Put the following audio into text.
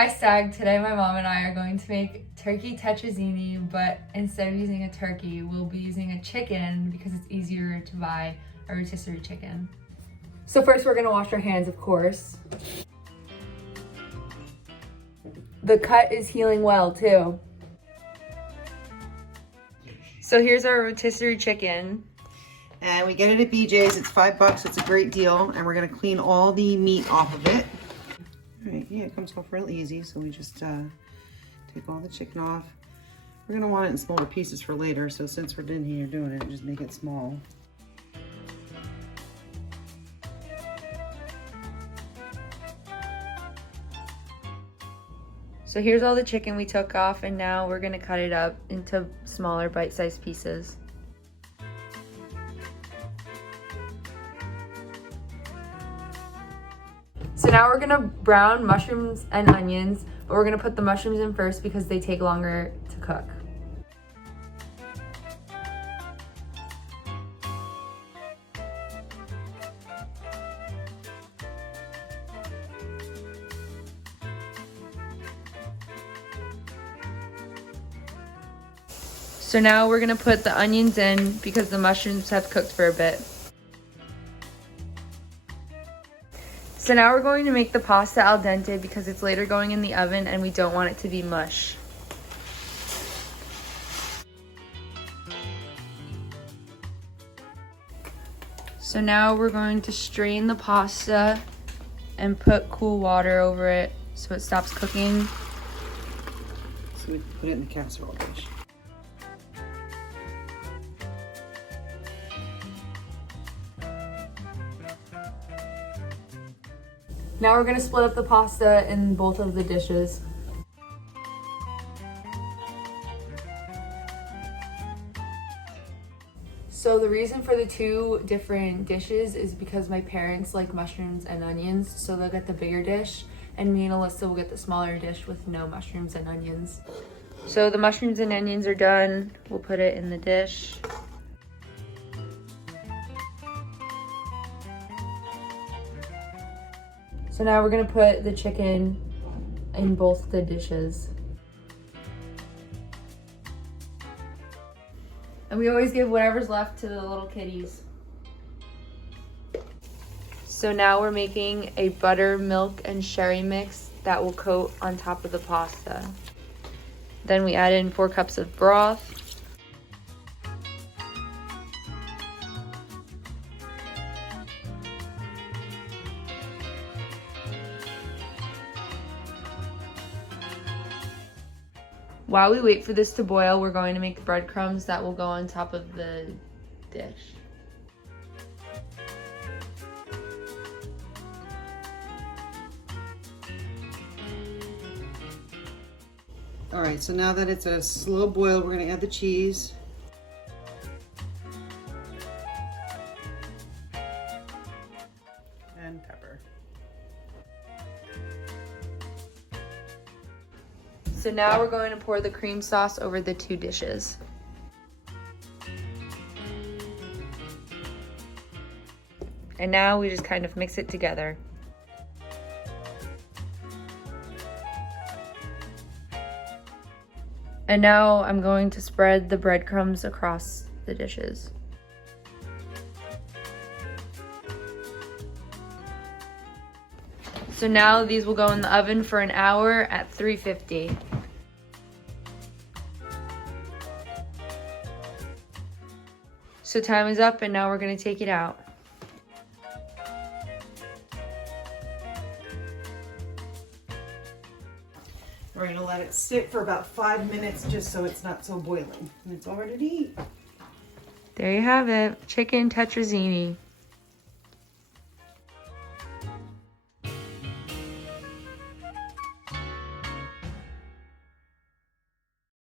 Hi Stag, today my mom and I are going to make turkey tetrazzini, but instead of using a turkey, we'll be using a chicken because it's easier to buy a rotisserie chicken. So first we're gonna wash our hands, of course. The cut is healing well too. So here's our rotisserie chicken. And we get it at BJ's, it's $5, it's a great deal. And we're gonna clean all the meat off of it. All right, yeah, it comes off real easy. So we just take all the chicken off. We're gonna want it in smaller pieces for later. So since we're in here doing it, just make it small. So here's all the chicken we took off, and now we're gonna cut it up into smaller bite-sized pieces. So now we're gonna brown mushrooms and onions, but we're gonna put the mushrooms in first because they take longer to cook. So now we're gonna put the onions in because the mushrooms have cooked for a bit. So now we're going to make the pasta al dente because it's later going in the oven and we don't want it to be mush. So now we're going to strain the pasta and put cool water over it so it stops cooking. So we put it in the casserole dish. Now we're gonna split up the pasta in both of the dishes. So the reason for the two different dishes is because my parents like mushrooms and onions, so they'll get the bigger dish, and me and Alyssa will get the smaller dish with no mushrooms and onions. So the mushrooms and onions are done. We'll put it in the dish. So now we're gonna put the chicken in both the dishes. And we always give whatever's left to the little kitties. So now we're making a butter, milk, and sherry mix that will coat on top of the pasta. Then we add in 4 cups of broth. While we wait for this to boil, we're going to make the breadcrumbs that will go on top of the dish. All right, so now that it's at a slow boil, we're gonna add the cheese. And pepper. So now we're going to pour the cream sauce over the 2 dishes. And now we just kind of mix it together. And now I'm going to spread the breadcrumbs across the dishes. So now these will go in the oven for an hour at 350. So time is up and now we're gonna take it out. We're gonna let it sit for about 5 minutes just so it's not so boiling. And it's all ready to eat. There you have it, chicken tetrazzini.